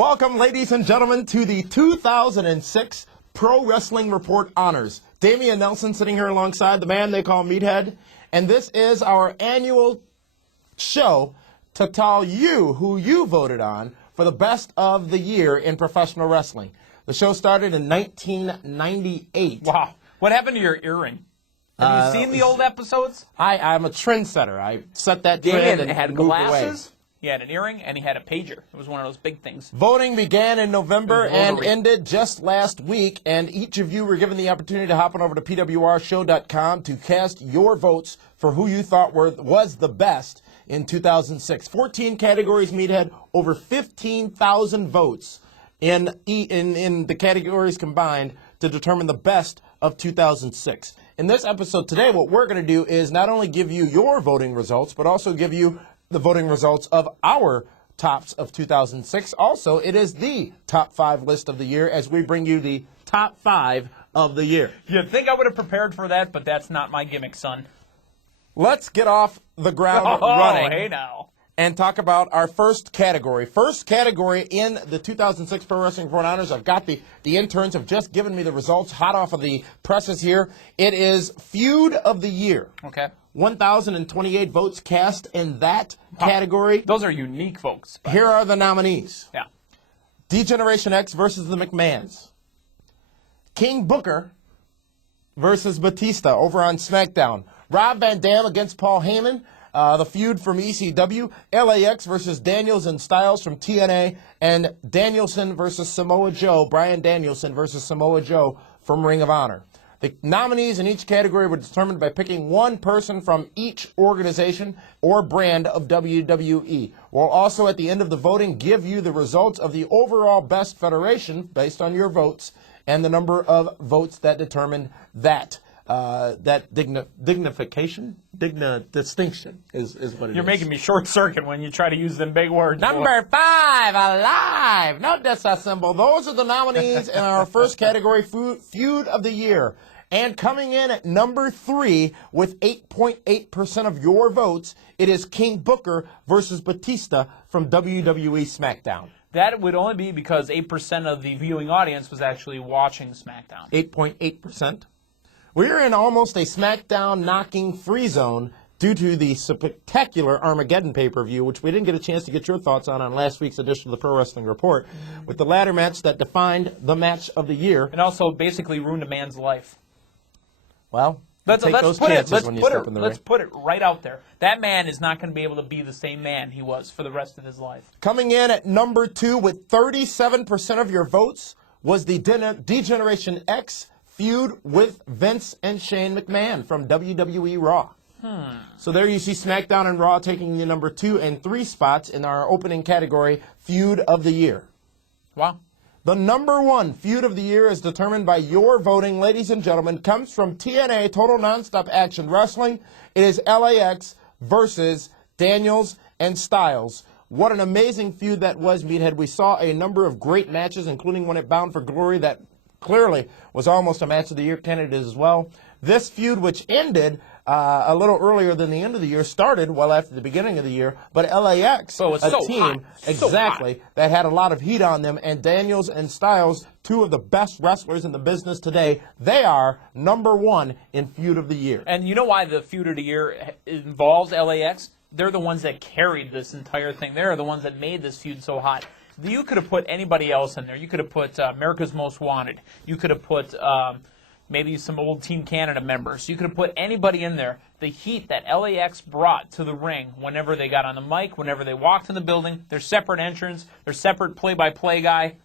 Welcome, ladies and gentlemen, to the 2006 Pro Wrestling Report Honors. Damian Nelson sitting here alongside the man they call Meathead. And this is our annual show to tell you who you voted on for the best of the year in professional wrestling. The show started in 1998. Wow. What happened to your earring? Have you seen the old episodes? I'm a trendsetter. I set that trend and had moved glasses. away. He had an earring, and he had a pager. It was one of those big things. Voting began in November and ended just last week, and each of you were given the opportunity to hop on over to pwrshow.com to cast your votes for who you thought was the best in 2006. 14 categories, Meathead, over 15,000 votes in the categories combined to determine the best of 2006. In this episode today, what we're going to do is not only give you your voting results, but also give you the voting results of our tops of 2006. Also, it is the top 5 list of the year as we bring you the top 5 of the year. You'd think I would have prepared for that, but that's not my gimmick, son. Let's get off the ground running. Hey now. And talk about our first category. First category in the 2006 Pro Wrestling Report Honors. I've got the interns have just given me the results hot off of the presses here. It is Feud of the Year. Okay. 1,028 votes cast in that category. Those are unique, folks. Here are the nominees. Yeah. D-Generation X versus the McMahons. King Booker versus Batista over on SmackDown. Rob Van Dam against Paul Heyman. The Feud from ECW. LAX versus Daniels and Styles from TNA. And Danielson versus Samoa Joe. Bryan Danielson versus Samoa Joe from Ring of Honor. The nominees in each category were determined by picking one person from each organization or brand of WWE. We'll also, at the end of the voting, give you the results of the overall best federation based on your votes and the number of votes that determined that. Distinction is what it is. You're making me short circuit when you try to use them big words. Number 5, alive. No disassemble. Those are the nominees in our first category, Feud of the Year. And coming in at number 3 with 8.8% of your votes, it is King Booker versus Batista from WWE SmackDown. That would only be because 8% of the viewing audience was actually watching SmackDown. 8.8%. We're in almost a SmackDown knocking free zone due to the spectacular Armageddon pay-per-view, which we didn't get a chance to get your thoughts on last week's edition of the Pro Wrestling Report, with the ladder match that defined the match of the year. And also basically ruined a man's life. Well, let's put it right out there. That man is not going to be able to be the same man he was for the rest of his life. Coming in at number 2 with 37% of your votes was the D-Generation X Feud with Vince and Shane McMahon from WWE Raw. So there you see SmackDown and Raw taking the number 2 and 3 spots in our opening category, Feud of the Year. Wow. The number 1 Feud of the Year is determined by your voting, ladies and gentlemen, comes from TNA, Total Nonstop Action Wrestling. It is LAX versus Daniels and Styles. What an amazing feud that was, Meathead. We saw a number of great matches, including one at Bound for Glory that clearly was almost a match of the year candidate as well. This feud, which ended a little earlier than the end of the year, started well after the beginning of the year, but LAX, that had a lot of heat on them, and Daniels and Styles, 2 of the best wrestlers in the business today, they are number 1 in Feud of the Year. And you know why the Feud of the Year involves LAX? They're the ones that carried this entire thing. They're the ones that made this feud so hot. You could have put anybody else in there. You could have put America's Most Wanted. You could have put maybe some old Team Canada members. You could have put anybody in there. The heat that LAX brought to the ring whenever they got on the mic, whenever they walked in the building, their separate entrance, their separate play-by-play guy,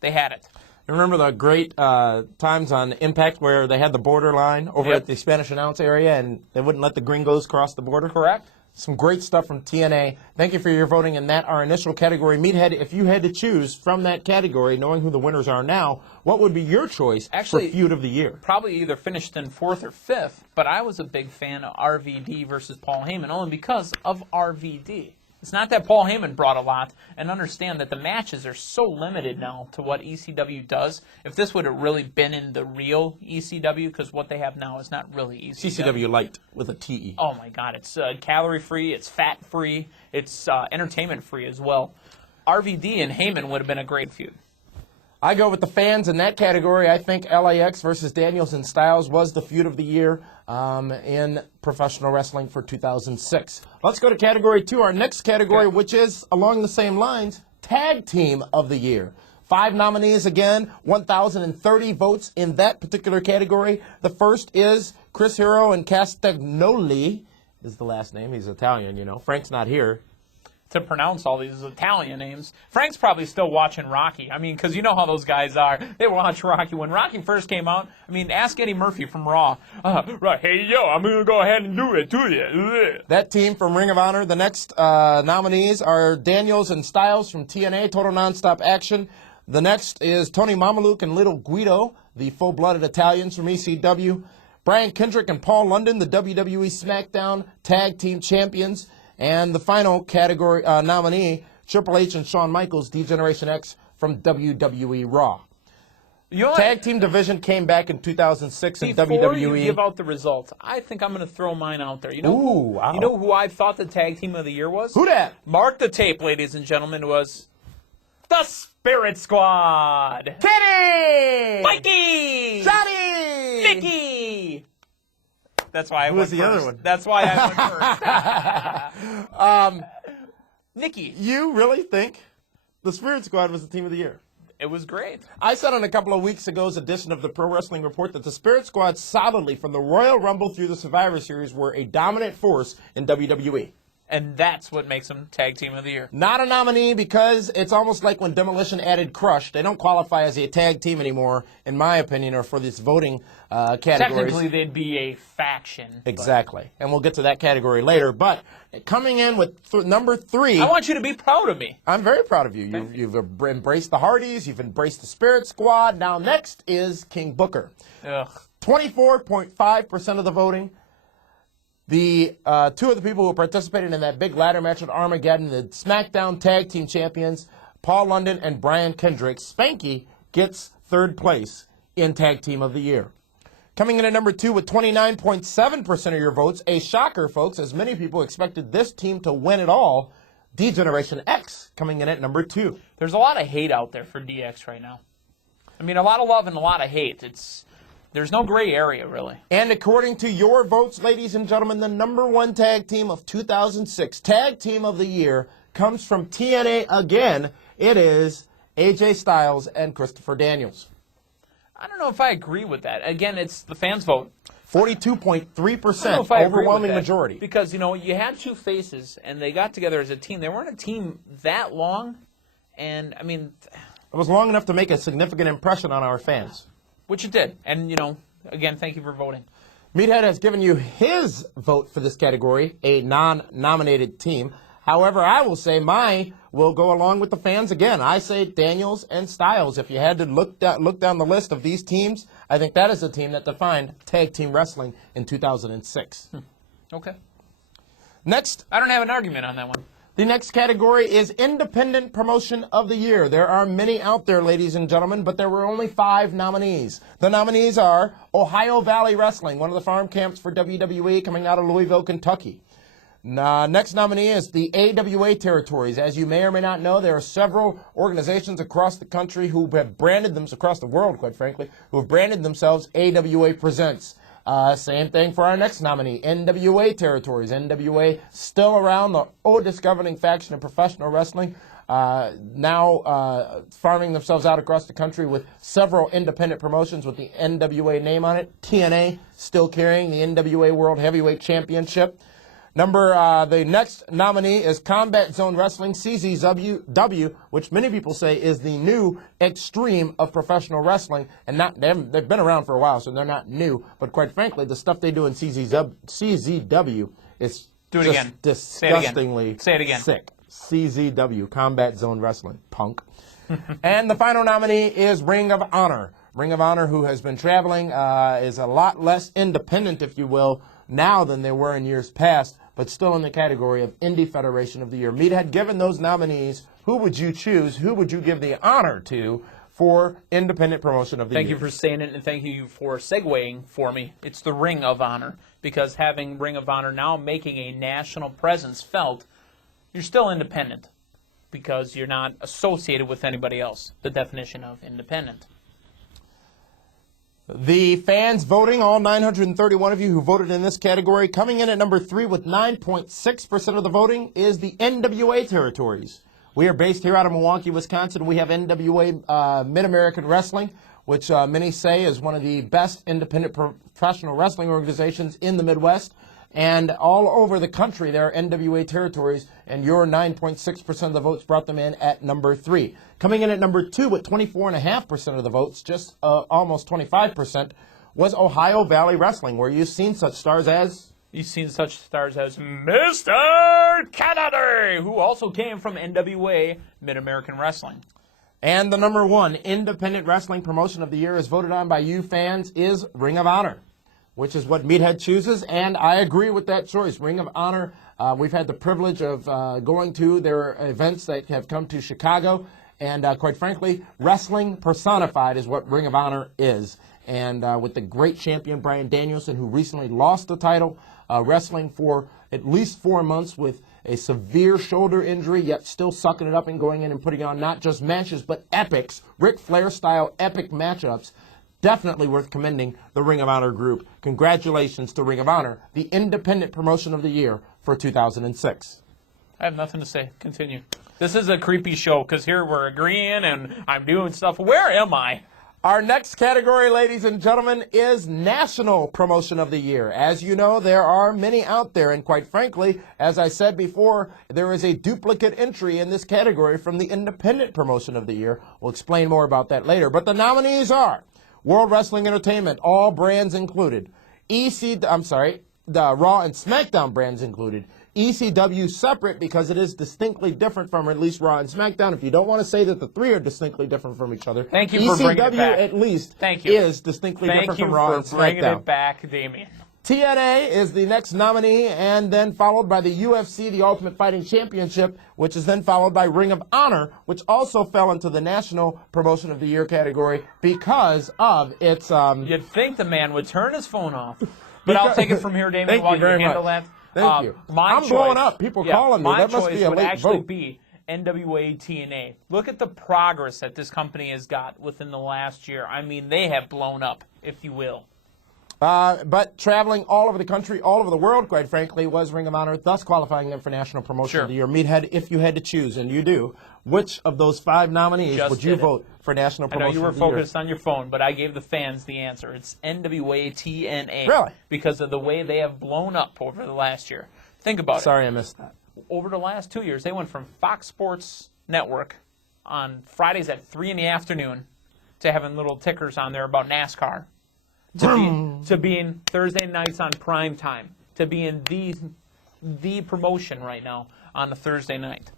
they had it. Remember the great times on Impact where they had the border line over at the Spanish announce area and they wouldn't let the gringos cross the border? Correct. Some great stuff from TNA. Thank you for your voting in that, our initial category. Meathead, if you had to choose from that category, knowing who the winners are now, what would be your choice for Feud of the Year? Probably either finished in 4th or 5th, but I was a big fan of RVD versus Paul Heyman, only because of RVD. It's not that Paul Heyman brought a lot, and understand that the matches are so limited now to what ECW does. If this would have really been in the real ECW, because what they have now is not really ECW. CCW Light with a T-E. Oh my God, it's calorie-free, it's fat-free, it's entertainment-free as well. RVD and Heyman would have been a great feud. I go with the fans in that category. I think LAX versus Daniels and Styles was the feud of the year in professional wrestling for 2006. Let's go to category 2, our next category, which is along the same lines, tag team of the year. 5 nominees again, 1,030 votes in that particular category. The first is Chris Hero and Castagnoli is the last name. He's Italian, you know. Frank's not here To pronounce all these Italian names. Frank's probably still watching Rocky. I mean, because you know how those guys are. They watch Rocky. When Rocky first came out, I mean, ask Eddie Murphy from Raw. Right, hey, yo, I'm going to go ahead and do it to you. That team from Ring of Honor. The next nominees are Daniels and Styles from TNA, Total Nonstop Action. The next is Tony Mamaluke and Little Guido, the full-blooded Italians from ECW. Brian Kendrick and Paul London, the WWE SmackDown Tag Team Champions. And the final category nominee, Triple H and Shawn Michaels, D-Generation X from WWE Raw. Tag team division came back in 2006 in WWE. Before you give out the results, I think I'm going to throw mine out there. You know, you know who I thought the tag team of the year was? Who dat? Mark the tape, ladies and gentlemen, was the Spirit Squad. Kenny! Mikey! Johnny! Mickey! That's why I Who went was the first. other one? That's why I went first. Nikki. You really think the Spirit Squad was the team of the year? It was great. I said on a couple of weeks ago's edition of the Pro Wrestling Report that the Spirit Squad solidly from the Royal Rumble through the Survivor Series were a dominant force in WWE. And that's what makes them tag team of the year. Not a nominee because it's almost like when Demolition added Crush. They don't qualify as a tag team anymore, in my opinion, or for this voting categories. Technically, they'd be a faction. Exactly. And we'll get to that category later. But coming in with number 3. I want you to be proud of me. I'm very proud of you. You've embraced the Hardys. You've embraced the Spirit Squad. Now next is King Booker. Ugh. 24.5% of the voting. The 2 of the people who participated in that big ladder match at Armageddon, the SmackDown Tag Team Champions, Paul London and Brian Kendrick. Spanky gets 3rd place in Tag Team of the Year. Coming in at number 2 with 29.7% of your votes, a shocker, folks, as many people expected this team to win it all, D-Generation X coming in at number 2. There's a lot of hate out there for DX right now. I mean, a lot of love and a lot of hate. There's no gray area, really. And according to your votes, ladies and gentlemen, the number 1 tag team of 2006, Tag Team of the Year, comes from TNA again. It is AJ Styles and Christopher Daniels. I don't know if I agree with that. Again, it's the fans' vote. 42.3%, Overwhelming overwhelming majority. Because, you know, you had 2 faces, and they got together as a team. They weren't a team that long, and, I mean... It was long enough to make a significant impression on our fans. Which it did. And, you know, again, thank you for voting. Meathead has given you his vote for this category, a non-nominated team. However, I will say mine will go along with the fans again. I say Daniels and Styles. If you had to look down the list of these teams, I think that is the team that defined tag team wrestling in 2006. Okay. Next, I don't have an argument on that one. the next category is Independent Promotion of the Year. There are many out there, ladies and gentlemen, but there were only 5 nominees. The nominees are Ohio Valley Wrestling, one of the farm camps for WWE coming out of Louisville, Kentucky. Next nominee is the AWA territories. As you may or may not know, there are several organizations across the country who have branded themselves, across the world, quite frankly, who have branded themselves AWA Presents. Same thing for our next nominee, NWA territories. NWA still around, the oldest governing faction of professional wrestling, now farming themselves out across the country with several independent promotions with the NWA name on it. TNA still carrying the NWA World Heavyweight Championship. The next nominee is Combat Zone Wrestling, CZW, which many people say is the new extreme of professional wrestling. And they've been around for a while, so they're not new. But quite frankly, the stuff they do in CZW is disgustingly Say it again. sick. CZW, Combat Zone Wrestling, punk. And the final nominee is Ring of Honor. Ring of Honor, who has been traveling, is a lot less independent, if you will, now than they were in years past, but still in the category of Indie Federation of the Year. Meathead, given those nominees, who would you choose? Who would you give the honor to for Independent Promotion of the Year? Thank you for saying it, and thank you for segueing for me. It's the Ring of Honor, because having Ring of Honor now making a national presence felt, you're still independent. because you're not associated with anybody else. The definition of independent. The fans voting, all 931 of you who voted in this category, coming in at number 3 with 9.6% of the voting is the NWA territories. We are based here out of Milwaukee, Wisconsin. We have NWA Mid-American Wrestling, which many say is one of the best independent professional wrestling organizations in the Midwest. And all over the country, there are NWA territories, and your 9.6% of the votes brought them in at number 3. Coming in at number 2 with 24.5% of the votes, just almost 25%, was Ohio Valley Wrestling, where you've seen such stars as... You've seen such stars as Mr. Kennedy, who also came from NWA Mid-American Wrestling. And the number 1 independent wrestling promotion of the year, as voted on by you fans, is Ring of Honor, which is what Meathead chooses, and I agree with that choice. Ring of Honor, we've had the privilege of going to their events that have come to Chicago, and quite frankly, wrestling personified is what Ring of Honor is. And with the great champion Bryan Danielson, who recently lost the title, wrestling for at least 4 months with a severe shoulder injury, yet still sucking it up and going in and putting on not just matches, but epics, Ric Flair-style epic matchups. Definitely worth commending the Ring of Honor group. Congratulations to Ring of Honor, the independent promotion of the year for 2006. I have nothing to say. Continue. This is a creepy show because here we're agreeing and I'm doing stuff. Where am I? Our next category, ladies and gentlemen, is National Promotion of the Year. As you know, there are many out there, and quite frankly, as I said before, there is a duplicate entry in this category from the Independent Promotion of the Year. We'll explain more about that later. But the nominees are World Wrestling Entertainment, all brands included. The Raw and SmackDown brands included. ECW separate because it is distinctly different from at least Raw and SmackDown. If you don't want to say that the three are distinctly different from each other, thank you for bringing it back. at least Thank you. is distinctly different from Raw and SmackDown. Thank you for bringing it back, Damien. TNA is the next nominee, and then followed by the UFC, the Ultimate Fighting Championship, which is then followed by Ring of Honor, which also fell into the National Promotion of the Year category because of its... You'd think the man would turn his phone off. But I'll take it from here, Damien, while you handle that. Thank you. I'm blowing up. People calling me. That must be a late vote. My choice would actually be NWA TNA. Look at the progress that this company has got within the last year. I mean, they have blown up, if you will. But traveling all over the country, all over the world, quite frankly, was Ring of Honor, thus qualifying them for National Promotion of the Year. Meathead, if you had to choose, and you do, which of those 5 nominees would you vote for National Promotion of the Year? I know you were focused on your phone, but I gave the fans the answer. It's NWA TNA. Really? Because of the way they have blown up over the last year. Think about it. Sorry I missed that. Over the last 2 years, they went from Fox Sports Network on Fridays at 3 in the afternoon to having little tickers on there about NASCAR. To being Thursday nights on prime time, to being the promotion right now on a Thursday night.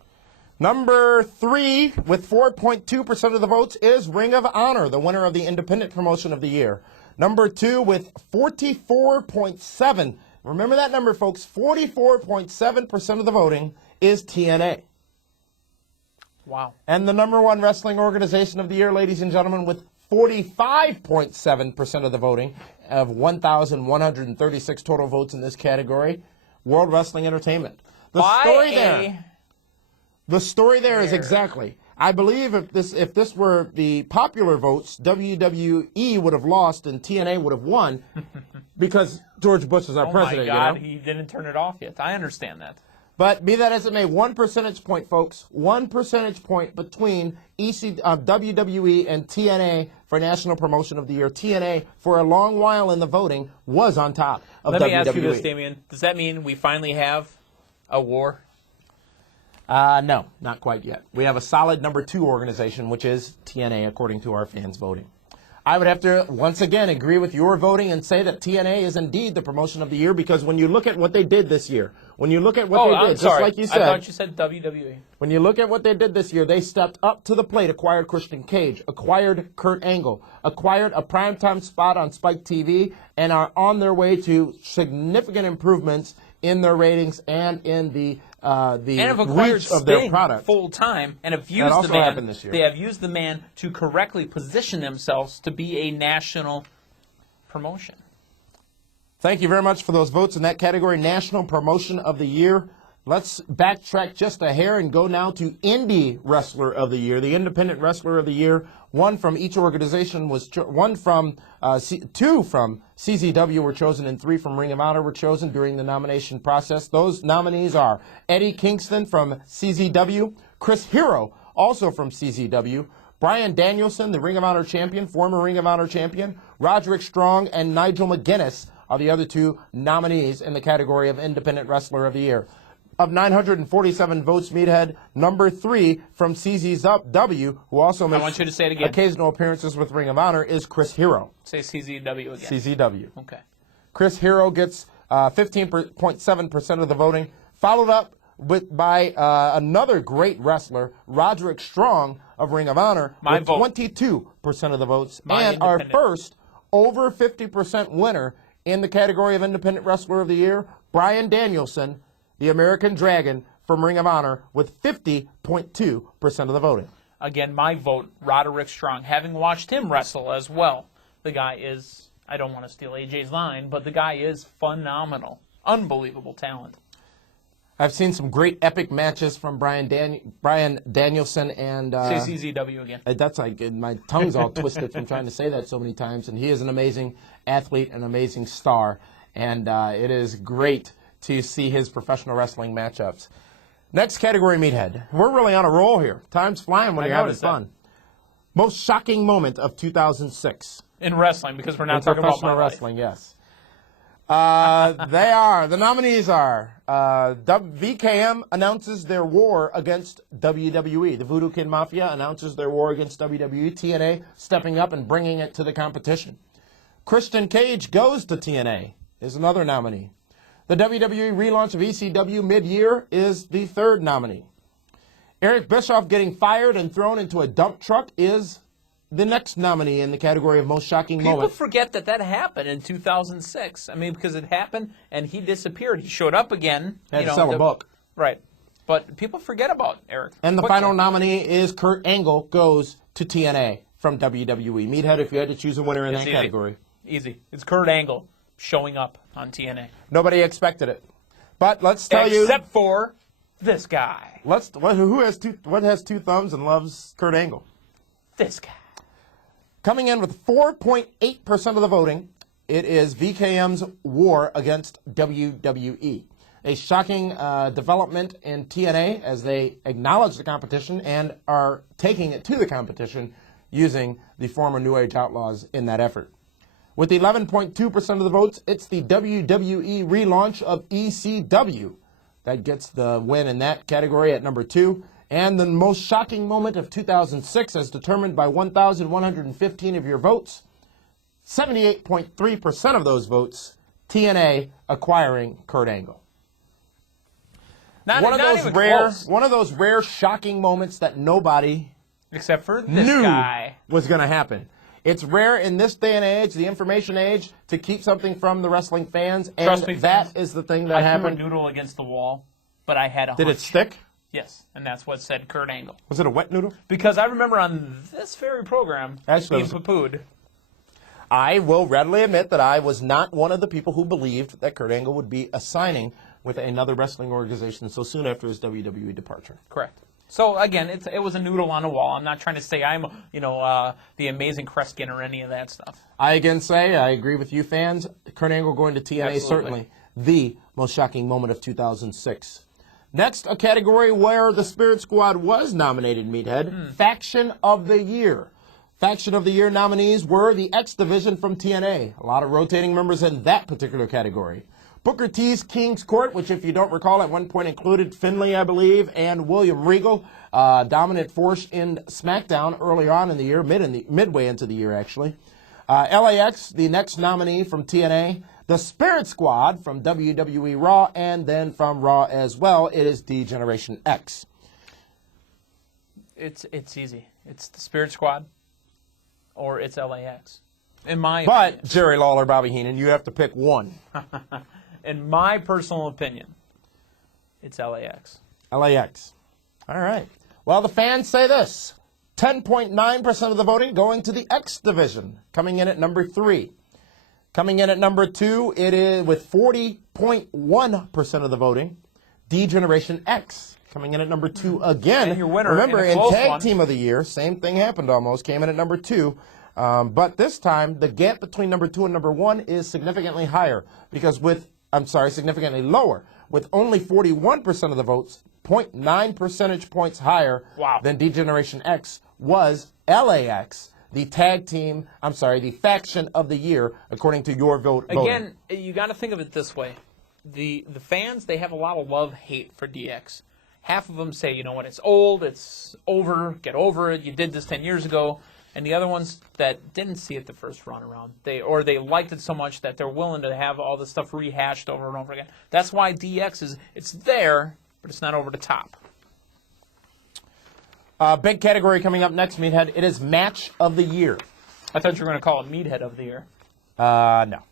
Number 3, with 4.2% of the votes, is Ring of Honor, the winner of the Independent Promotion of the Year. Number 2, with 44.7%, remember that number, folks, 44.7% of the voting is TNA. Wow. And the number 1 wrestling organization of the year, ladies and gentlemen, with 45.7% of the voting of 1,136 total votes in this category, World Wrestling Entertainment. The story there is exactly, I believe if this were the popular votes, WWE would have lost and TNA would have won because George Bush is our president. Oh my God, you know? he didn't turn it off yet. I understand that. But be that as it may, 1 percentage point, folks, 1 percentage point between WWE and TNA for National Promotion of the Year. TNA, for a long while in the voting, was on top of WWE. Let me ask you this, Damien. Does that mean we finally have a war? No, not quite yet. We have a solid number 2 organization, which is TNA, according to our fans voting. I would have to, once again, agree with your voting and say that TNA is indeed the promotion of the year because when you look at what they did this year, when you look at what they did, just like you said. I thought you said WWE. When you look at what they did this year, they stepped up to the plate, acquired Christian Cage, acquired Kurt Angle, acquired a primetime spot on Spike TV, and are on their way to significant improvements in their ratings and in the reach of their product. Full time, and have used the man. This year. They have used the man to correctly position themselves to be a national promotion. Thank you very much for those votes in that category, National Promotion of the Year. Let's backtrack just a hair and go now to Indie Wrestler of the Year. The Independent Wrestler of the Year, one from each organization was two from CZW were chosen, and 3 from Ring of Honor were chosen during the nomination process. Those nominees are Eddie Kingston from CZW, Chris Hero, also from CZW, Bryan Danielson, the Ring of Honor champion, former Ring of Honor champion, Roderick Strong, and Nigel McGuinness are the other 2 nominees in the category of Independent Wrestler of the Year. Of 947 votes, Meathead, number 3 from CZW, who also makes I want you to say it again. occasional appearances with Ring of Honor, is Chris Hero. Say CZW again. CZW. Okay. Chris Hero gets 15.7% of the voting, followed up by another great wrestler, Roderick Strong of Ring of Honor, with 22% of the votes, and our first over 50% winner in the category of Independent Wrestler of the Year, Bryan Danielson, the American Dragon from Ring of Honor, with 50.2% of the voting. Again, my vote, Roderick Strong. Having watched him wrestle as well, the guy is, I don't want to steal AJ's line, but the guy is phenomenal. Unbelievable talent. I've seen some great epic matches from Bryan Danielson and... Say CZW again. That's like, my tongue's all twisted from trying to say that so many times, and he is an amazing athlete, an amazing star, and it is great to see his professional wrestling matchups. Next category, Meathead. We're really on a roll here. Time's flying when you're having fun. Most shocking moment of 2006. In wrestling, because we're not talking about professional wrestling, yes. The nominees are VKM announces their war against WWE. The Voodoo Kid Mafia announces their war against WWE. TNA stepping up and bringing it to the competition. Christian Cage goes to TNA is another nominee. The WWE relaunch of ECW mid-year is the 3rd nominee. Eric Bischoff getting fired and thrown into a dump truck is the next nominee in the category of most shocking moment. People forget that happened in 2006. I mean, because it happened and he disappeared. He showed up again. Had to sell a book. Right. But people forget about Eric. And the final nominee is Kurt Angle goes to TNA from WWE. Meathead, if you had to choose a winner in that category. Easy. It's Kurt Angle showing up on TNA. Nobody expected it. But let's tell you... Except for this guy. What has 2 thumbs and loves Kurt Angle? This guy. Coming in with 4.8% of the voting, it is VKM's war against WWE. A shocking development in TNA as they acknowledge the competition and are taking it to the competition using the former New Age Outlaws in that effort. With 11.2% of the votes, it's the WWE relaunch of ECW that gets the win in that category at number 2. And the most shocking moment of 2006, as determined by 1,115 of your votes, 78.3% of those votes, TNA acquiring Kurt Angle. One of those rare shocking moments that nobody except for this knew guy was going to happen. It's rare in this day and age, the information age, to keep something from the wrestling fans, and Trust me, that is the thing that happened. I threw a noodle against the wall, but I had a hunch. Did it stick? Yes, and that's what said Kurt Angle. Was it a wet noodle? Because I remember on this very program being poo-pooed. I will readily admit that I was not one of the people who believed that Kurt Angle would be signing with another wrestling organization so soon after his WWE departure. Correct. So again, it was a noodle on a wall. I'm not trying to say I'm, the amazing Kreskin or any of that stuff. I again say I agree with you fans. Kurt Angle going to TNA Absolutely. Certainly the most shocking moment of 2006. Next, a category where the Spirit Squad was nominated, Meathead, Faction of the Year. Faction of the Year nominees were the X Division from TNA. A lot of rotating members in that particular category. Booker T's King's Court, which if you don't recall at one point included Finlay, I believe, and William Regal, dominant force in SmackDown early on in the year, midway into the year actually. LAX, the next nominee from TNA. The Spirit Squad from WWE Raw, and then from Raw as well, it is D-Generation X. It's easy. It's the Spirit Squad, or it's LAX. In my opinion. Jerry Lawler, Bobby Heenan, you have to pick one. In my personal opinion, it's LAX. LAX. All right. Well, the fans say this. 10.9% of the voting going to the X Division, coming in at number 3. Coming in at number 2, it is with 40.1% of the voting, D-Generation X coming in at number 2 again. And your winner Remember, in a in close Tag one. Team of the Year, same thing happened almost, came in at number 2. But this time, the gap between number 2 and number 1 is significantly higher because significantly lower. With only 41% of the votes, 0.9 percentage points higher than D-Generation X was LAX, the the faction of the year, according to your voting. Again, you got to think of it this way. The fans, they have a lot of love-hate for DX. Half of them say, you know what, it's old, it's over, get over it, you did this 10 years ago. And the other ones that didn't see it the first run around, they liked it so much that they're willing to have all this stuff rehashed over and over again. That's why DX it's there, but it's not over the top. Big category coming up next, Meathead. It is Match of the Year. I thought you were going to call it Meathead of the Year. No.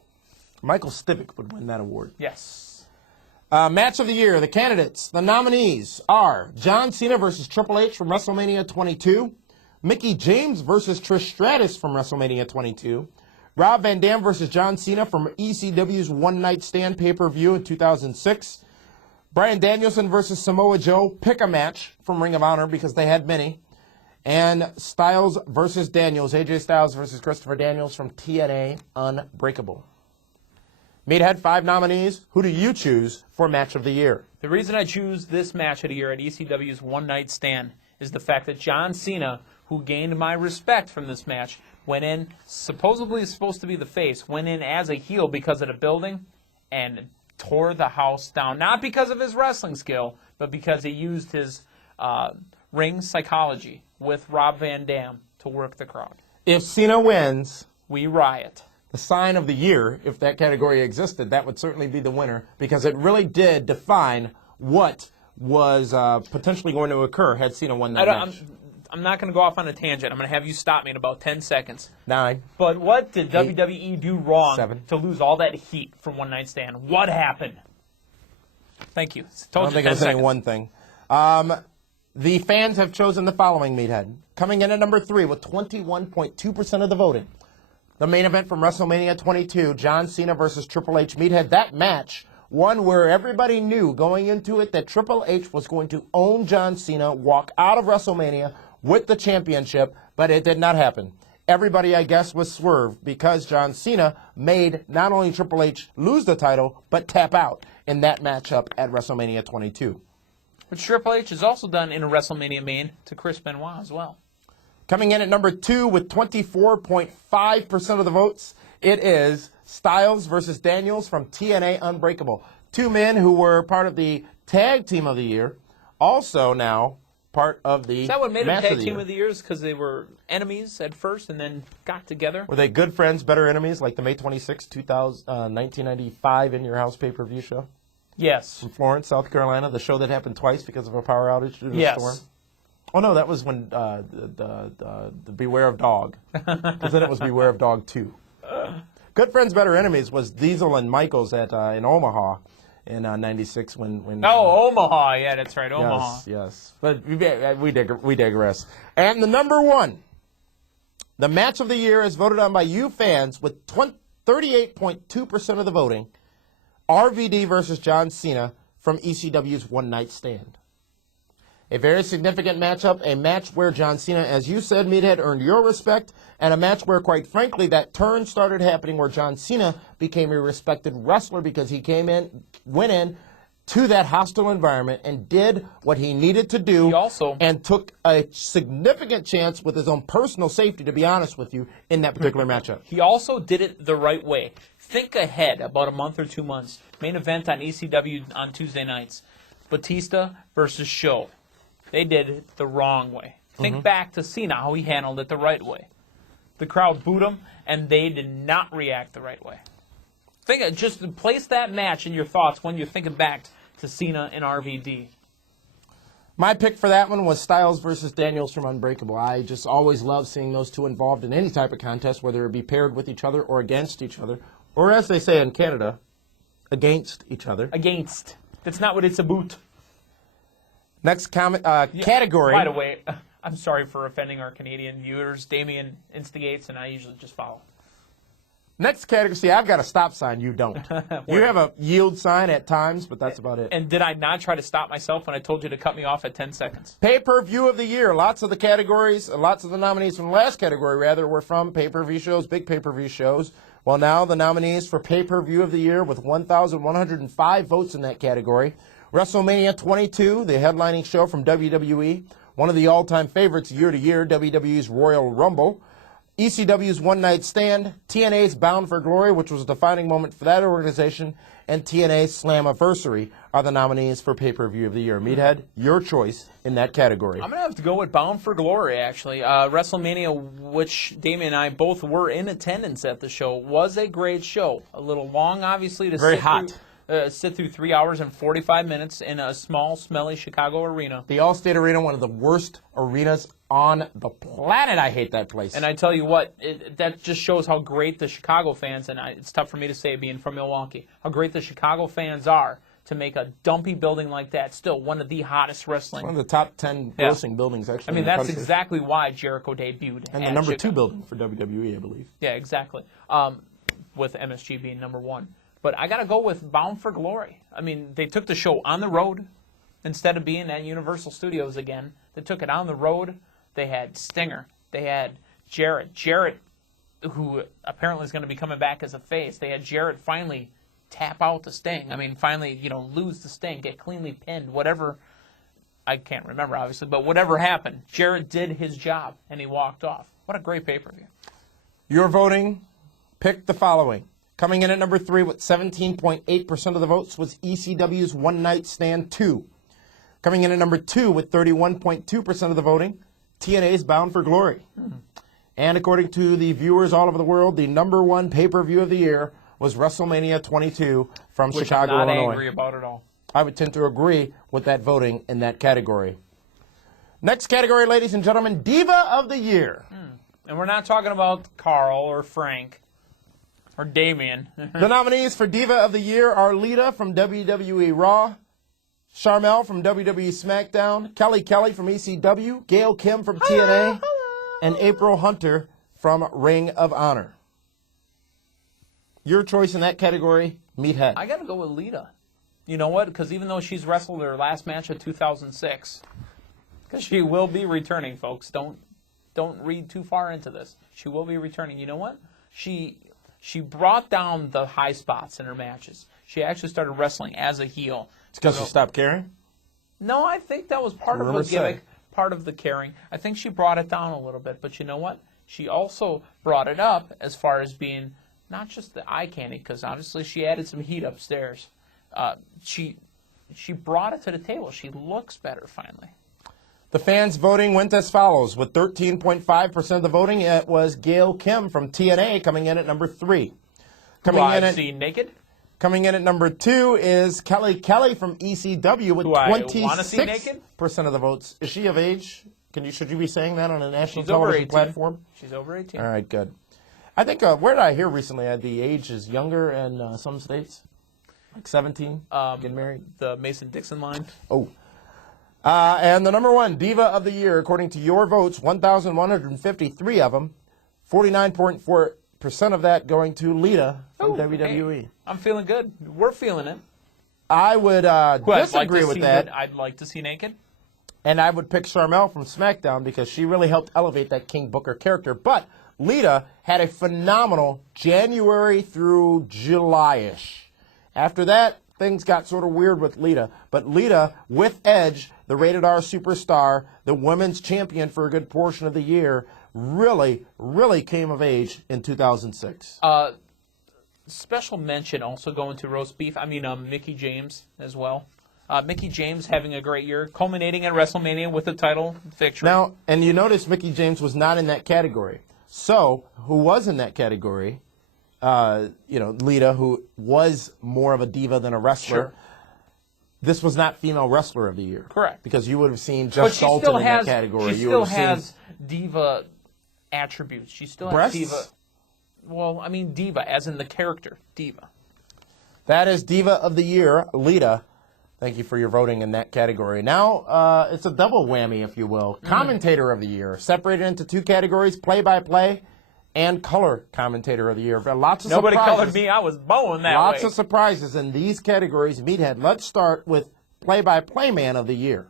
Michael Stivic would win that award. Yes. Match of the Year. The candidates, the nominees are John Cena versus Triple H from WrestleMania 22. Mickie James versus Trish Stratus from WrestleMania 22. Rob Van Dam versus John Cena from ECW's One Night Stand pay-per-view in 2006. Bryan Danielson versus Samoa Joe, pick a match from Ring of Honor because they had many. And Styles versus Daniels, AJ Styles versus Christopher Daniels from TNA Unbreakable. Meathead, 5 nominees. Who do you choose for Match of the Year? The reason I choose this match of the year at ECW's One Night Stand is the fact that John Cena, who gained my respect from this match, went in, supposedly is supposed to be the face, went in as a heel because of the building and tore the house down. Not because of his wrestling skill, but because he used his ring psychology with Rob Van Dam to work the crowd. If Cena wins, we riot. The sign of the year, if that category existed, that would certainly be the winner because it really did define what was potentially going to occur had Cena won that match. I'm not going to go off on a tangent. I'm going to have you stop me in about 10 seconds. 9. But what did 8, WWE do wrong 7. to lose all that heat from One Night Stand? What happened? Thank you. I don't think I was saying one thing. The fans have chosen the following, Meathead. Coming in at number 3 with 21.2% of the voting. The main event from WrestleMania 22, John Cena versus Triple H. Meathead, that match, one where everybody knew going into it that Triple H was going to own John Cena, walk out of WrestleMania with the championship, but it did not happen. Everybody, I guess, was swerved because John Cena made not only Triple H lose the title, but tap out in that matchup at WrestleMania 22. Which Triple H has also done in a WrestleMania main to Chris Benoit as well. Coming in at number 2 with 24.5% of the votes, it is Styles versus Daniels from TNA Unbreakable. 2 men who were part of the Tag Team of the Year, also now part of the Is that what made them Match Tag Team of the Years? Because they were enemies at first and then got together? Were they good friends, better enemies, like the May 26, 1995 In Your House pay-per-view show? Yes. From Florence, South Carolina, the show that happened twice because of a power outage due to a storm. Oh, no, that was when the Beware of Dog. Because then it was Beware of Dog 2. Good Friends, Better Enemies was Diesel and Michaels at in Omaha in 96 when Omaha. Yeah, that's right, Omaha. Yes. But we digress. And the number 1, the Match of the Year is voted on by you fans with 38.2% of the voting, RVD versus John Cena from ECW's One Night Stand. A very significant matchup, a match where John Cena, as you said, Meathead, earned your respect, and a match where, quite frankly, that turn started happening where John Cena became a respected wrestler because he went in to that hostile environment and did what he needed to do and took a significant chance with his own personal safety, to be honest with you, in that particular matchup. He also did it the right way. Think ahead about a month or 2 months. Main event on ECW on Tuesday nights. Batista versus Show. They did it the wrong way. Think back to Cena, how he handled it the right way. The crowd booed him, and they did not react the right way. Just place that match in your thoughts when you're thinking back to Cena and RVD. My pick for that one was Styles versus Daniels from Unbreakable. I just always love seeing those two involved in any type of contest, whether it be paired with each other or against each other, or as they say in Canada, against each other. Against. That's not what it's about. Next category. By the way, I'm sorry for offending our Canadian viewers. Damien instigates, and I usually just follow. Next category. See, I've got a stop sign. You don't. You have a yield sign at times, but that's about it. And did I not try to stop myself when I told you to cut me off at 10 seconds? Pay-per-view of the year. Lots of the categories, lots of the nominees from the last category, rather, were from pay-per-view shows, big pay-per-view shows. Well, now the nominees for pay-per-view of the year with 1,105 votes in that category. WrestleMania 22, the headlining show from WWE. One of the all-time favorites year to year, WWE's Royal Rumble. ECW's One Night Stand, TNA's Bound for Glory, which was a defining moment for that organization, and TNA's Slammiversary are the nominees for Pay-Per-View of the Year. Meathead, your choice in that category. I'm going to have to go with Bound for Glory, actually. WrestleMania, which Damien and I both were in attendance at the show, was a great show. A little long, obviously, to sit through 3 hours and 45 minutes in a small, smelly Chicago arena. The Allstate Arena, one of the worst arenas on the planet. I hate that place. And I tell you what, that just shows how great the Chicago fans, and it's tough for me to say being from Milwaukee, how great the Chicago fans are to make a dumpy building like that still one of the hottest wrestling. One of the top 10 grossing buildings, actually. I mean, that's exactly why Jericho debuted. And the number 2 building for WWE, I believe. Yeah, exactly. With MSG being number 1. But I got to go with Bound for Glory. I mean, they took the show on the road instead of being at Universal Studios again. They took it on the road. They had Stinger. They had Jarrett. Jarrett, who apparently is going to be coming back as a face. They had Jarrett finally tap out the Sting. I mean, finally, lose the Sting, get cleanly pinned, whatever. I can't remember, obviously, but whatever happened, Jarrett did his job, and he walked off. What a great pay-per-view. Your voting picked the following. Coming in at number 3 with 17.8% of the votes was ECW's One Night Stand 2. Coming in at number 2 with 31.2% of the voting, TNA's Bound for Glory. And according to the viewers all over the world, the number 1 pay-per-view of the year was WrestleMania 22 from Chicago, I'm not Illinois. angry about at all. I would tend to agree with that voting in that category. Next category, ladies and gentlemen, Diva of the Year. And we're not talking about Carl or Frank or Damien. The nominees for Diva of the Year are Lita from WWE Raw, Sharmell from WWE SmackDown, Kelly Kelly from ECW, Gail Kim from TNA, and April Hunter from Ring of Honor. Your choice in that category, Meathead. I got to go with Lita. You know what? Because even though she's wrestled her last match of 2006, because she will be returning, folks. Don't read too far into this. She will be returning. You know what? She brought down the high spots in her matches. She actually started wrestling as a heel. It's because she stopped caring? No, I think that was part of the gimmick, part of the caring. I think she brought it down a little bit. But you know what? She also brought it up as far as being not just the eye candy, because obviously she added some heat upstairs. She brought it to the table. She looks better finally. The fans' voting went as follows. With 13.5% of the voting, it was Gail Kim from TNA coming in at number 3. Naked? Coming in at number 2 is Kelly Kelly from ECW with 26% of the votes. Is she of age? Should you be saying that on a national television platform? She's over 18. All right, good. I think, where did I hear recently the age is younger in some states? Like 17, getting married? The Mason-Dixon line. Oh. And the number 1 Diva of the Year, according to your votes, 1,153 of them, 49.4% of that going to Lita from WWE. Hey, I'm feeling good. We're feeling it. I would disagree with that. I'd like to see naked. And I would pick Sharmell from SmackDown because she really helped elevate that King Booker character. But Lita had a phenomenal January through July-ish. After that, things got sort of weird with Lita. But Lita, with Edge, the Rated R Superstar, the women's champion for a good portion of the year, really, really came of age in 2006. Special mention also going to Mickie James as well. Mickie James having a great year, culminating at WrestleMania with a title victory. Now, and you notice Mickie James was not in that category. So, who was in that category? Lita, who was more of a diva than a wrestler. Sure. This was not Female Wrestler of the Year. Correct. Because you would have seen Jess Dalton in that category. She still has diva attributes. She still has breasts? diva. Well, I mean diva, as in the character, diva. That is Diva of the Year, Lita. Thank you for your voting in that category. Now, it's a double whammy, if you will. Commentator of the Year, separated into 2 categories, play-by-play and color commentator of the year. Lots of Nobody surprises. colored me. I was bowing that Lots way. of surprises in these categories. Meathead, let's start with play-by-play man of the year.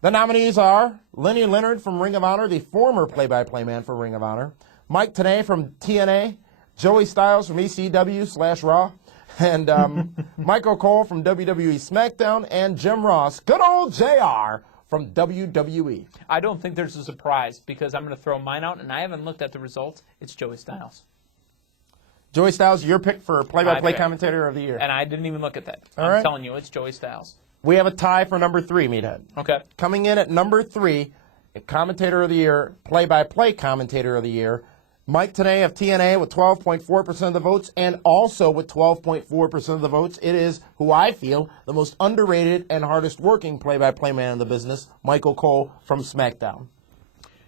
The nominees are Lenny Leonard from Ring of Honor, the former play-by-play man for Ring of Honor, Mike Tenay from TNA, Joey Styles from ECW/Raw, and Michael Cole from WWE SmackDown, and Jim Ross, good old JR, from WWE. I don't think there's a surprise because I'm going to throw mine out, and I haven't looked at the results. It's Joey Styles. Joey Styles, your pick for play-by-play pick. commentator of the year. And I didn't even look at that. All I'm right. telling you, it's Joey Styles. We have a tie for number 3, Meathead. Okay. Coming in at number 3, commentator of the year, play-by-play commentator of the year, Mike Tenay of TNA with 12.4% of the votes, and also with 12.4% of the votes, it is who I feel the most underrated and hardest working play-by-play man in the business, Michael Cole from SmackDown.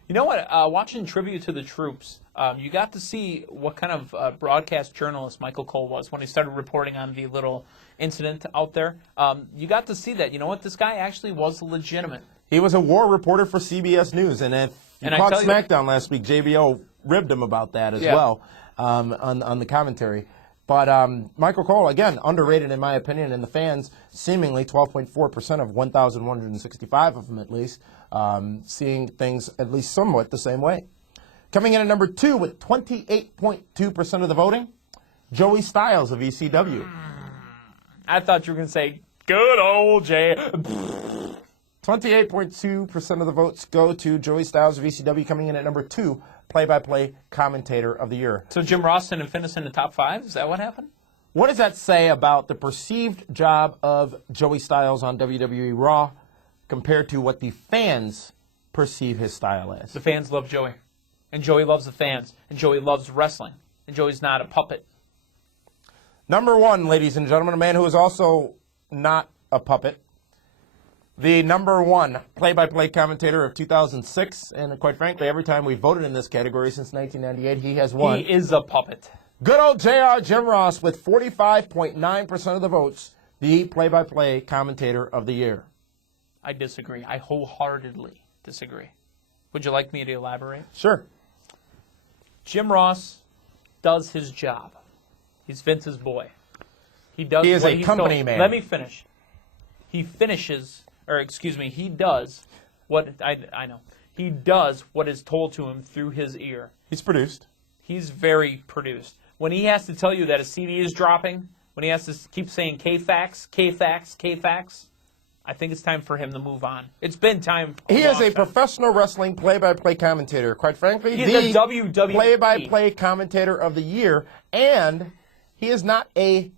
You know what? Watching Tribute to the Troops, you got to see what kind of broadcast journalist Michael Cole was when he started reporting on the little incident out there. You got to see that. You know what? This guy actually was legitimate. He was a war reporter for CBS News, and if you caught SmackDown last week, JBO ribbed him about that as well on the commentary. But Michael Cole, again, underrated in my opinion, and the fans, seemingly 12.4% of 1,165 of them at least, seeing things at least somewhat the same way. Coming in at number 2 with 28.2% of the voting, Joey Styles of ECW. I thought you were going to say, good old Jay. 28.2% of the votes go to Joey Styles of ECW, coming in at number 2, play-by-play commentator of the year. So Jim Ross didn't finish in the top 5? Is that what happened? What does that say about the perceived job of Joey Styles on WWE Raw compared to what the fans perceive his style as? The fans love Joey. And Joey loves the fans. And Joey loves wrestling. And Joey's not a puppet. Number 1, ladies and gentlemen, a man who is also not a puppet. The number 1 play-by-play commentator of 2006, and quite frankly, every time we voted in this category since 1998, he has won. He is a puppet. Good old JR Jim Ross with 45.9% of the votes, the play-by-play commentator of the year. I disagree. I wholeheartedly disagree. Would you like me to elaborate? Sure. Jim Ross does his job. He's Vince's boy. He does. He is what a he's company told. man. Let me finish. He finishes, or excuse me, he does what I know. He does what is told to him through his ear. He's produced. He's very produced. When he has to tell you that a CD is dropping, when he has to keep saying K-Fax, K-Fax, K-Fax, I think it's time for him to move on. It's been time. He is a professional wrestling play-by-play commentator. Quite frankly, He's the a WWE play-by-play commentator of the year, and he is not a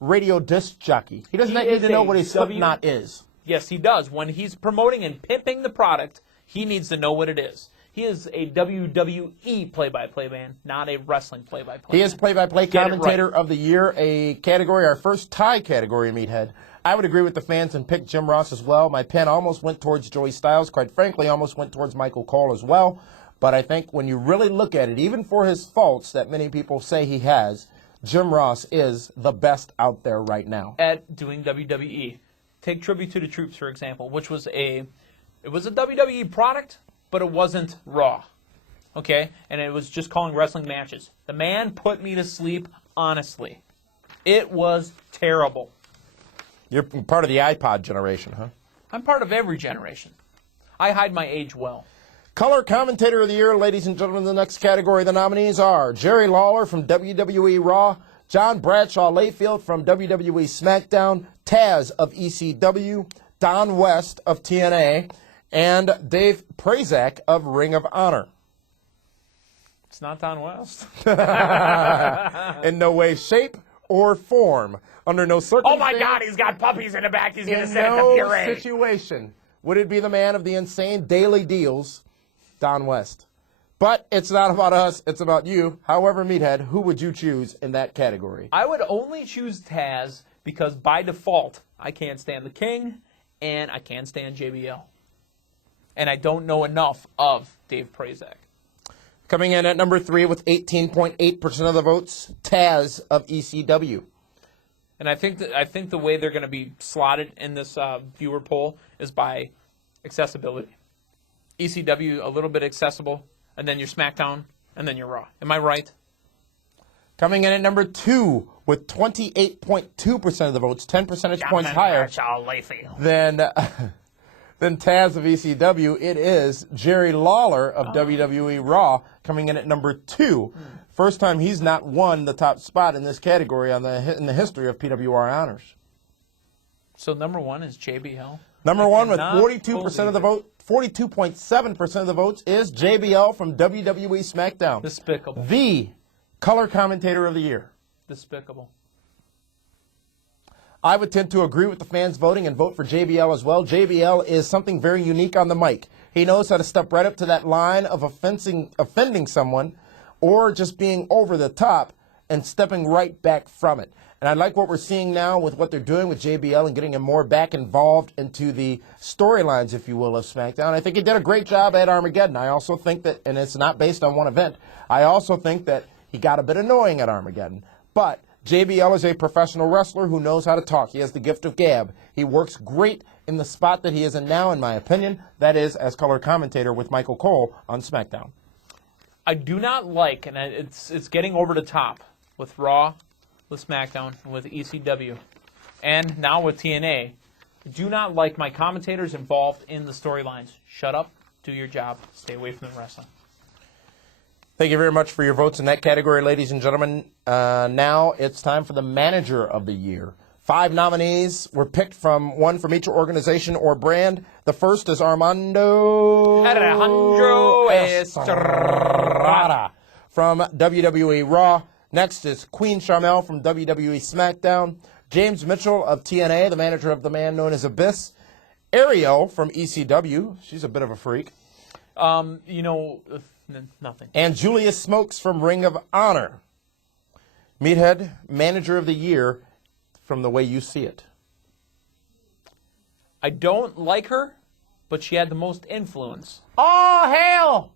radio disc jockey. He doesn't need to know what a Slipknot is. Yes, he does. When he's promoting and pimping the product, he needs to know what it is. He is a WWE play-by-play man, not a wrestling play-by-play He is play-by-play commentator of the year, a category, our first tie category, Meathead. I would agree with the fans and pick Jim Ross as well. My pen almost went towards Joey Styles. Quite frankly, almost went towards Michael Cole as well. But I think when you really look at it, even for his faults that many people say he has, Jim Ross is the best out there right now. At doing WWE. Take Tribute to the Troops, for example, which was a WWE product, but it wasn't Raw. Okay? And it was just calling wrestling matches. The man put me to sleep, honestly. It was terrible. You're part of the iPod generation, huh? I'm part of every generation. I hide my age well. Color Commentator of the Year, ladies and gentlemen, the next category, the nominees are Jerry Lawler from WWE Raw, John Bradshaw Layfield from WWE SmackDown, Taz of ECW, Don West of TNA, and Dave Prazak of Ring of Honor. It's not Don West. In no way, shape, or form, under no circumstance. Oh my God, he's got puppies in the back. He's going to sit at the no puree. situation would it be the man of the insane daily deals, Don West. But it's not about us, it's about you. However, Meathead, who would you choose in that category? I would only choose Taz because by default, I can't stand the King and I can't stand JBL. And I don't know enough of Dave Prazak. Coming in at number 3 with 18.8% of the votes, Taz of ECW. And I think the way they're going to be slotted in this viewer poll is by accessibility. ECW, a little bit accessible, and then your SmackDown, and then you're Raw. Am I right? Coming in at number 2 with 28.2% of the votes, 10 percentage points higher than Taz of ECW, it is Jerry Lawler of WWE Raw, coming in at number 2. First time he's not won the top spot in this category in the history of PWR honors. So number 1 is JBL. Number 1 with 42% of the vote, 42.7% of the votes is JBL from WWE SmackDown. Despicable. The color commentator of the year. Despicable. I would tend to agree with the fans voting and vote for JBL as well. JBL is something very unique on the mic. He knows how to step right up to that line of offending someone or just being over the top and stepping right back from it. And I like what we're seeing now with what they're doing with JBL and getting him more back involved into the storylines, if you will, of SmackDown. I think he did a great job at Armageddon. I also think that, and it's not based on one event, I also think that he got a bit annoying at Armageddon. But JBL is a professional wrestler who knows how to talk. He has the gift of gab. He works great in the spot that he is in now, in my opinion. That is as color commentator with Michael Cole on SmackDown. I do not like, and it's getting over the top with Raw, with SmackDown, and with ECW, and now with TNA. I do not like my commentators involved in the storylines. Shut up, do your job, stay away from the wrestling. Thank you very much for your votes in that category, ladies and gentlemen. Now it's time for the Manager of the Year. 5 nominees were picked from one from each organization or brand. The first is Alejandro Estrada from WWE Raw. Next is Queen Sharmell from WWE SmackDown. James Mitchell of TNA, the manager of the man known as Abyss. Ariel from ECW. She's a bit of a freak. Nothing. And Julia Smokes from Ring of Honor. Meathead, Manager of the Year, from the way you see it. I don't like her, but she had the most influence. Oh, hail!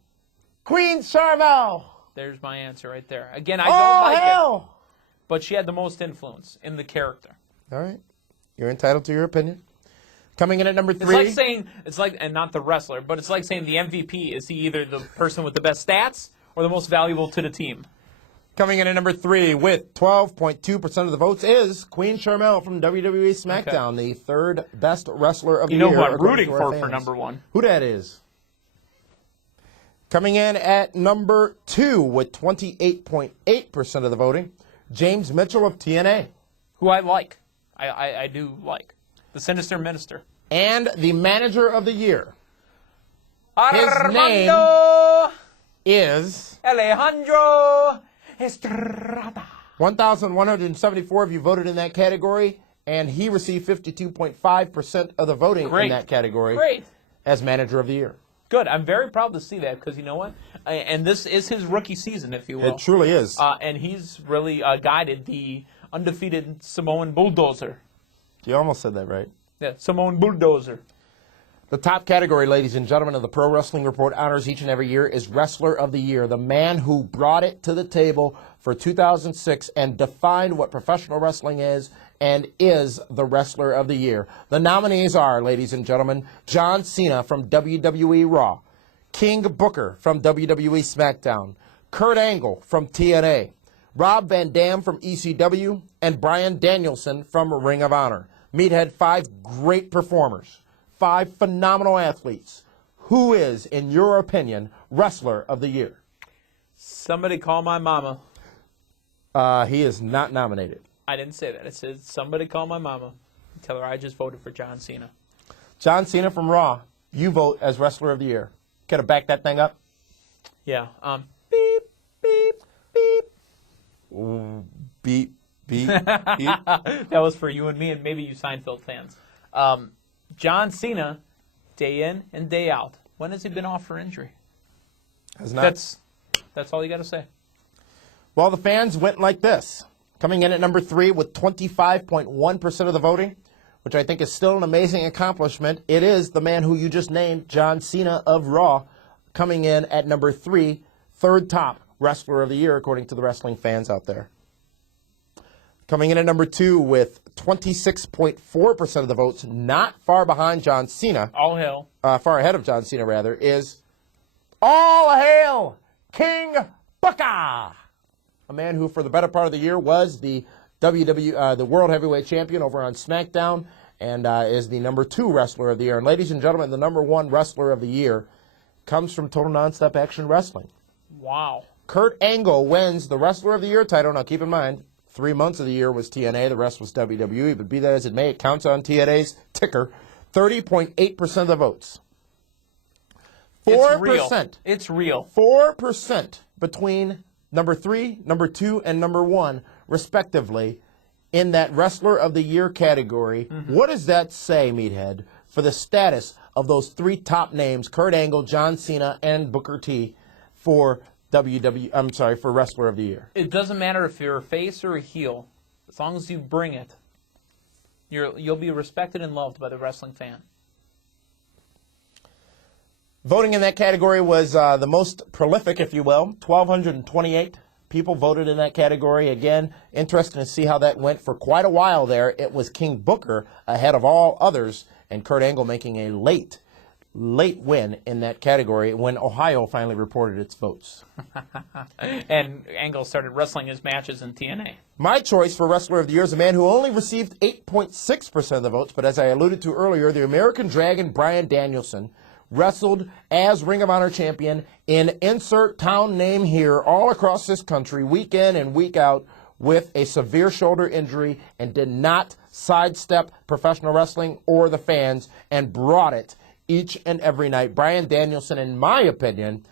Queen Sharmell! There's my answer right there. Again, I don't like hail! it, but she had the most influence in the character. All right. You're entitled to your opinion. Coming in at number 3. It's like, and not the wrestler, but it's like saying the MVP, is he either the person with the best stats or the most valuable to the team? Coming in at number 3 with 12.2% of the votes is Queen Sharmell from WWE SmackDown, the third best wrestler of the year. You know who I'm rooting for number 1. Who that is? Coming in at number 2 with 28.8% of the voting, James Mitchell of TNA. Who I like. I do like. The Sinister Minister. And the Manager of the Year. Armando His name is Alejandro Estrada. 1,174 of you voted in that category, and he received 52.5% of the voting in that category. Great. As Manager of the Year. Good. I'm very proud to see that because you know what? And this is his rookie season, if you will. It truly is. And he's really guided the undefeated Samoan Bulldozer. You almost said that right. Yeah, Samoan Bulldozer. The top category, ladies and gentlemen, of the Pro Wrestling Report honors each and every year is Wrestler of the Year, the man who brought it to the table for 2006 and defined what professional wrestling is and is the Wrestler of the Year. The nominees are, ladies and gentlemen, John Cena from WWE Raw, King Booker from WWE SmackDown, Kurt Angle from TNA, Rob Van Dam from ECW, and Bryan Danielson from Ring of Honor. Meathead, 5 great performers, 5 phenomenal athletes. Who is, in your opinion, Wrestler of the Year? Somebody call my mama. He is not nominated. I didn't say that. It said somebody call my mama. Tell her I just voted for John Cena. John Cena from Raw, you vote as Wrestler of the Year. Can I back that thing up? Yeah. Beep, beep, beep. Ooh, beep, beep, beep. That was for you and me and maybe you Seinfeld fans. John Cena, day in and day out. When has he been off for injury? Has not. That's all you got to say. Well, the fans went like this. Coming in at number 3 with 25.1% of the voting, which I think is still an amazing accomplishment. It is the man who you just named, John Cena of Raw, coming in at number 3, third top Wrestler of the Year, according to the wrestling fans out there. Coming in at number 2 with 26.4% of the votes, not far behind John Cena. All hail. Far ahead of John Cena, rather, is All Hail King Booker, a man who for the better part of the year was the the World Heavyweight Champion over on SmackDown and is the number 2 Wrestler of the Year. And ladies and gentlemen, the number 1 Wrestler of the Year comes from Total Nonstop Action Wrestling. Wow. Kurt Angle wins the Wrestler of the Year title. Now keep in mind, 3 months of the year was TNA, the rest was WWE, but be that as it may, it counts on TNA's ticker. 30.8% of the votes. 4%. It's real. 4% between number 3, number 2, and number 1, respectively, in that Wrestler of the Year category. What does that say, Meathead, for the status of those 3 top names, Kurt Angle, John Cena, and Booker T, for for Wrestler of the Year? It doesn't matter if you're a face or a heel. As long as you bring it, you'll be respected and loved by the wrestling fan. Voting in that category was the most prolific, if you will. 1,228 people voted in that category. Again, interesting to see how that went. For quite a while there, it was King Booker ahead of all others, and Kurt Angle making a late win in that category when Ohio finally reported its votes. And Angle started wrestling his matches in TNA. My choice for Wrestler of the Year is a man who only received 8.6% of the votes, but as I alluded to earlier, the American Dragon Bryan Danielson wrestled as Ring of Honor champion in insert town name here all across this country, week in and week out, with a severe shoulder injury and did not sidestep professional wrestling or the fans and brought it each and every night. Bryan Danielson, in my opinion,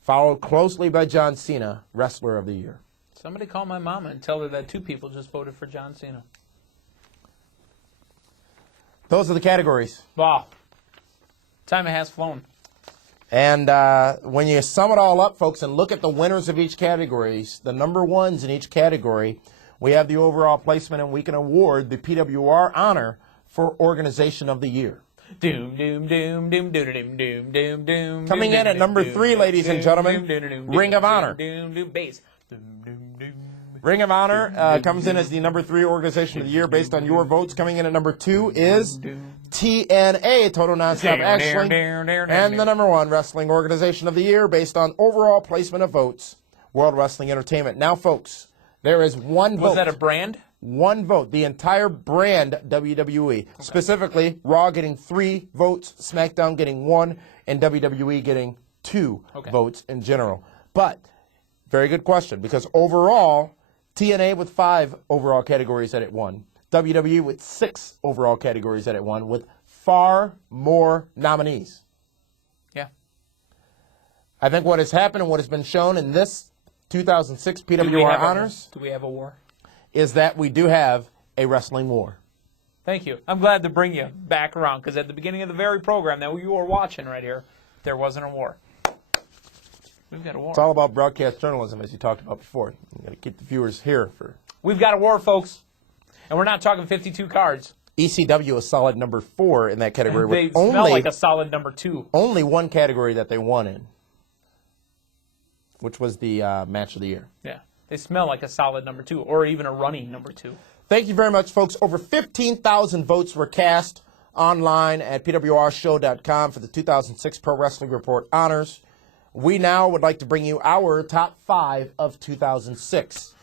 followed closely by John Cena, Wrestler of the Year. Somebody call my mama and tell her that 2 people just voted for John Cena. Those are the categories. Wow. Time has flown. And when you sum it all up, folks, and look at the winners of each category, the number 1s in each category, we have the overall placement, and we can award the PWR honor for Organization of the Year. Doom, doom, doom, doom, doom, doom, doom, doom, doom. Coming in at number 3, ladies and gentlemen, Ring of Honor. Doom, doom, bass. Doom, doom, doom. Ring of Honor comes in as the number 3 Organization of the Year based on your votes. Coming in at number 2 is TNA, Total Nonstop Action, and the number 1 Wrestling Organization of the Year based on overall placement of votes, World Wrestling Entertainment. Now, folks, there is one vote. Was that a brand? 1 vote. The entire brand WWE. Okay. Specifically, Raw getting 3 votes, SmackDown getting 1, and WWE getting 2 votes in general. But, very good question, because overall, TNA with 5 overall categories that it won. WWE with 6 overall categories that it won, with far more nominees. Yeah. I think what has happened and what has been shown in this 2006 PWR Honors... Do we have a war? ...is that we do have a wrestling war. Thank you. I'm glad to bring you back around, because at the beginning of the very program that you were watching right here, there wasn't a war. We've got a war. It's all about broadcast journalism, as you talked about before. You've got to keep the viewers here for... We've got a war, folks. And we're not talking 52 cards. ECW is solid number 4 in that category. They with smell like a solid number 2. Only 1 category that they won in, which was the Match of the Year. Yeah. They smell like a solid number 2, or even a running number 2. Thank you very much, folks. Over 15,000 votes were cast online at pwrshow.com for the 2006 Pro Wrestling Report Honors. We now would like to bring you our top 5 of 2006.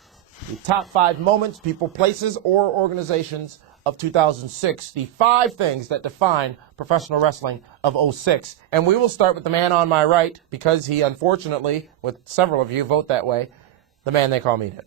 The top 5 moments, people, places, or organizations of 2006. The 5 things that define professional wrestling of 06. And we will start with the man on my right, because he, unfortunately, with several of you vote that way, the man they call Meathead.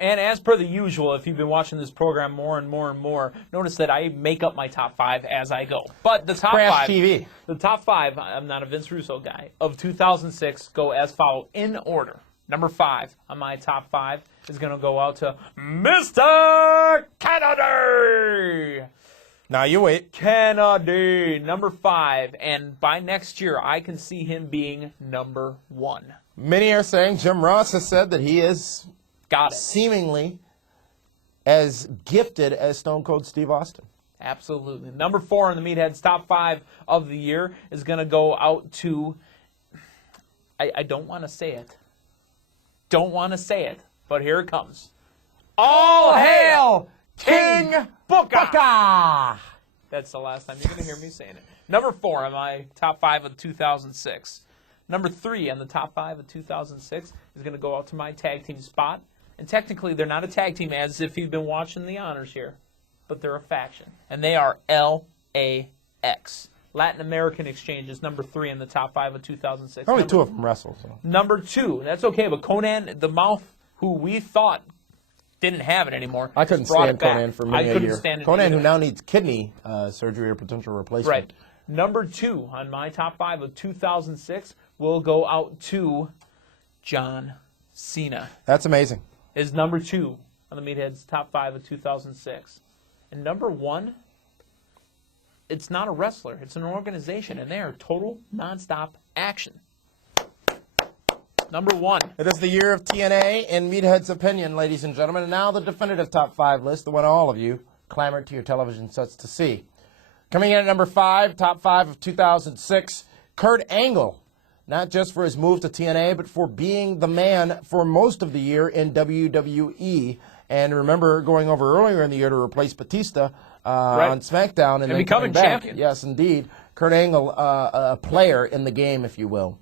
And as per the usual, if you've been watching this program more and more and more, notice that I make up my top 5 as I go. But the top Crash 5, TV. The top 5, I'm not a Vince Russo guy, of 2006 go as follows in order. Number 5 on my top 5 is going to go out to Mr. Kennedy. Now you wait. Kennedy, number 5. And by next year, I can see him being number 1. Many are saying, Jim Ross has said that he is seemingly as gifted as Stone Cold Steve Austin. Absolutely. Number 4 on the Meatheads top 5 of the year is going to go out to, I don't want to say it. Don't want to say it, but here it comes. All hail King Booker! That's the last time you're going to hear me saying it. Number 4 on my top 5 of 2006. Number 3 on the top 5 of 2006 is going to go out to my tag team spot. And technically, they're not a tag team as if you've been watching the honors here, but they're a faction. And they are LAX. Latin American Exchange is number 3 in the top 5 of 2006. Only 2 of them wrestle. So. Number 2, that's okay, but Conan, the mouth, who we thought didn't have it anymore. I couldn't stand Conan for many a year. Conan, who now needs kidney surgery or potential replacement. Right. Number 2 on my top 5 of 2006 will go out to John Cena. That's amazing. Is number 2 on the Meatheads top 5 of 2006. And number 1, it's not a wrestler. It's an organization, and they are total nonstop action. Number 1. It is the year of TNA in Meathead's opinion, ladies and gentlemen. And now the definitive top 5 list, the one all of you clamored to your television sets to see. Coming in at number 5, top 5 of 2006, Kurt Angle. Not just for his move to TNA, but for being the man for most of the year in WWE. And remember going over earlier in the year to replace Batista on SmackDown. And then becoming champion. Yes, indeed. Kurt Angle, a player in the game, if you will.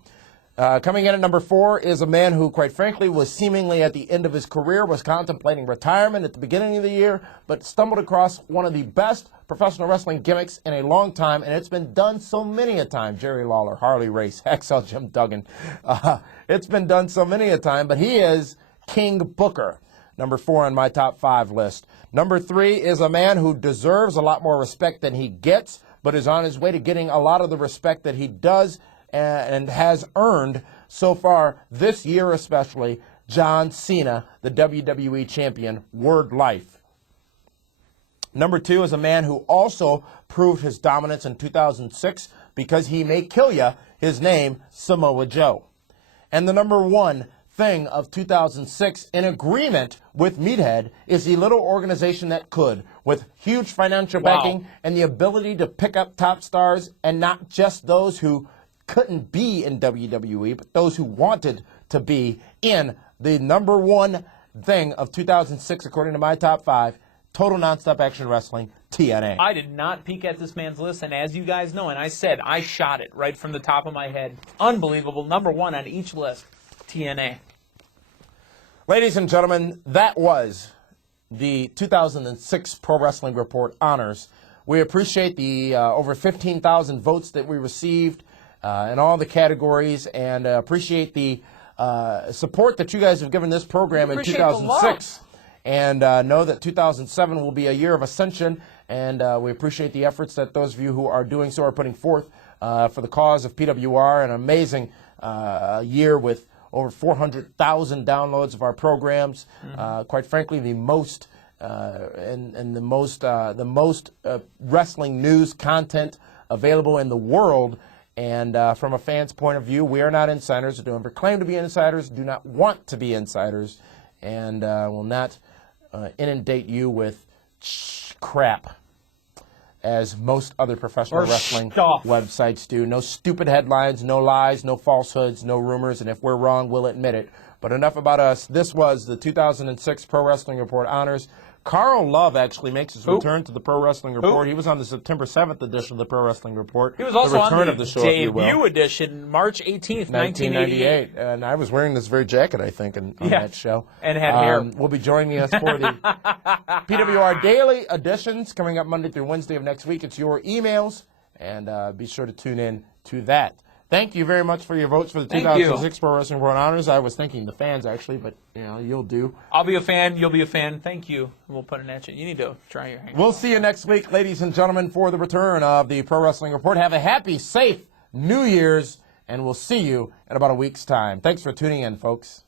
Coming in at number 4 is a man who, quite frankly, was seemingly at the end of his career, was contemplating retirement at the beginning of the year, but stumbled across one of the best professional wrestling gimmicks in a long time, and it's been done so many a time. Jerry Lawler, Harley Race, Hacksaw Jim Duggan. It's been done so many a time, but he is King Booker, number 4 on my top 5 list. Number 3 is a man who deserves a lot more respect than he gets, but is on his way to getting a lot of the respect that he does and has earned so far this year especially, John Cena, the WWE Champion, Word Life. Number 2 is a man who also proved his dominance in 2006 because he may kill ya, his name, Samoa Joe. And the number 1 thing of 2006, in agreement with Meathead, is the little organization that could, with huge financial backing and the ability to pick up top stars, and not just those who couldn't be in WWE, but those who wanted to be in the number 1 thing of 2006, according to my top 5, Total Nonstop Action Wrestling, TNA. I did not peek at this man's list, and as you guys know, and I said, I shot it right from the top of my head. Unbelievable. Number 1 on each list, TNA. Ladies and gentlemen, that was the 2006 Pro Wrestling Report honors. We appreciate the over 15,000 votes that we received in all the categories, and appreciate the support that you guys have given this program in 2006. And know that 2007 will be a year of ascension, and we appreciate the efforts that those of you who are doing so are putting forth for the cause of PWR. An amazing year with over 400,000 downloads of our programs. Quite frankly, the most and the most wrestling news content available in the world. And from a fan's point of view, we are not insiders. We don't ever claim to be insiders. Do not want to be insiders, and will not inundate you with crap, as most other professional wrestling websites do. No stupid headlines, no lies, no falsehoods, no rumors, and if we're wrong, we'll admit it. But enough about us. This was the 2006 Pro Wrestling Report honors. Carl Love actually makes his return to the Pro Wrestling Report. He was on the September 7th edition of the Pro Wrestling Report. He was also on the show, debut edition, March 18th, 1988. And I was wearing this very jacket, I think, on that show. And had hair. Will be joining us for the PWR Daily editions coming up Monday through Wednesday of next week. It's your emails, and be sure to tune in to that. Thank you very much for your votes for the 2006 Pro Wrestling World Honors. I was thanking the fans, actually, but, you know, you'll do. I'll be a fan. You'll be a fan. Thank you. We'll put an at you. You need to try your hand. We'll see you next week, ladies and gentlemen, for the return of the Pro Wrestling Report. Have a happy, safe New Year's, and we'll see you in about a week's time. Thanks for tuning in, folks.